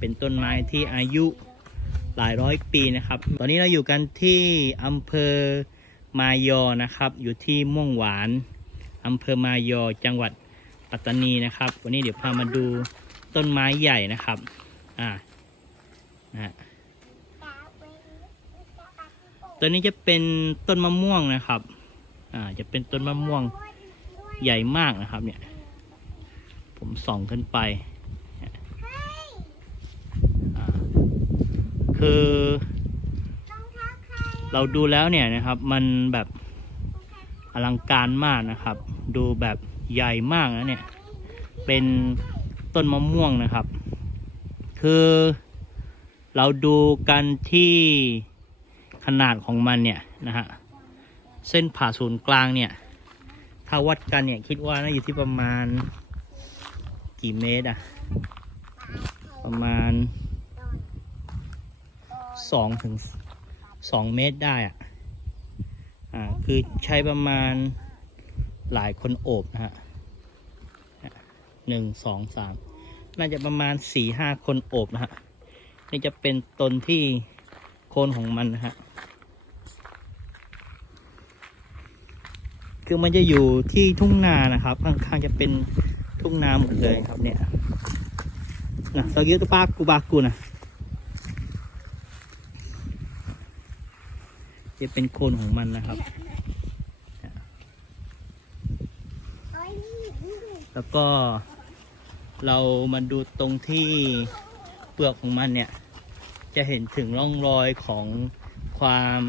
เป็นต้นไม้ที่อายุหลายร้อยปีนะครับ ตอนนี้เราอยู่กันที่อำเภอมายอนะครับ อยู่ที่ม่วงหวานอำเภอมายอจังหวัดปัตตานีนะครับ วันนี้เดี๋ยวพามาดูต้นไม้ใหญ่นะครับ อ่านะตัวนี้จะเป็นต้นมะม่วงนะครับ อ่า จะเป็นต้นมะม่วงใหญ่มากนะครับ เนี่ย ผมส่องขึ้นไปอ่า คือ เราดูแล้วเนี่ยนะครับ มันแบบอลังการมากนะครับ ดูแบบใหญ่มากนะเนี่ย เป็นต้นมะม่วงนะครับ คือเราดูกันที่ขนาดของมันเนี่ยนะฮะเส้นผ่าศูนย์กลางเนี่ย ถ้าวัดกันเนี่ยคิดว่าน่าอยู่ที่ประมาณกี่เมตรอะประมาณ สองถึงสองเมตรได้อะอ่าคือใช้ประมาณหลายคนโอบนะฮะหนึ่งสองสามน่าจะประมาณสี่ห้าคนโอบนะฮะนี่จะเป็นต้นที่โคนของมันนะฮะคือมันจะอยู่ที่ทุ่งนานะครับ ข้างๆจะเป็นทุ่งนาหมดเลยครับเนี่ยนะตะกี้ตัวปากูบากูนะ จะเป็นโคนของมันนะครับ แล้วก็เรามาดูตรงที่เปลือกของมันเนี่ย จะเห็นถึงร่องรอยของความ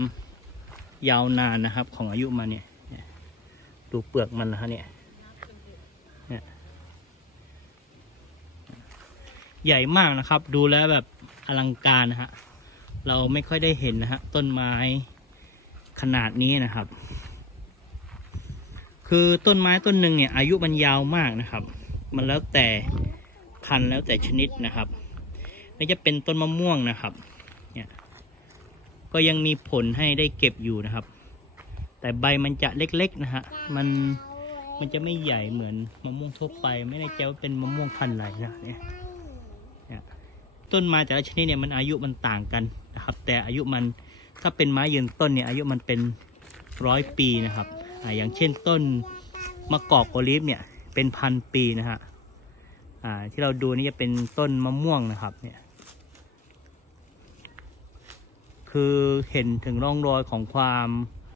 ยาวนานนะครับ ของอายุมันเนี่ย ดูเปลือกมันนะฮะเนี่ยเนี่ยใหญ่มากนะครับ ดูแล้วแบบอลังการนะฮะ เราไม่ค่อยได้เห็นนะฮะ ต้นไม้ ขนาดนี้นะครับ คือต้นไม้ต้นหนึ่งเนี่ย อายุมันยาวมากนะครับ มันแล้วแต่พันธุ์แล้วแต่ชนิดนะครับนี่จะเป็นต้นมะม่วงนะครับเนี่ยก็ยังมีผลให้ได้เก็บอยู่นะครับ แต่ใบมันจะเล็กๆนะฮะมันมันจะไม่ใหญ่เหมือนมะม่วงทั่วไป ไม่แน่ใจว่าเป็นมะม่วงพันธุ์อะไรนะเนี่ยต้นไม้แต่ละชนิดเนี่ยมันอายุมันต่างกันนะครับ แต่อายุมัน ถ้าเป็นไม้ยืนต้นเนี่ยอายุมันเป็นร้อยปีนะครับอ่าอย่างเช่นต้นมะกอกโอลิฟเนี่ยเป็นพันปีนะฮะอ่าที่เราดูนี่จะเป็นต้นมะม่วงนะครับเนี่ยคือเห็นถึงร่องรอยของความ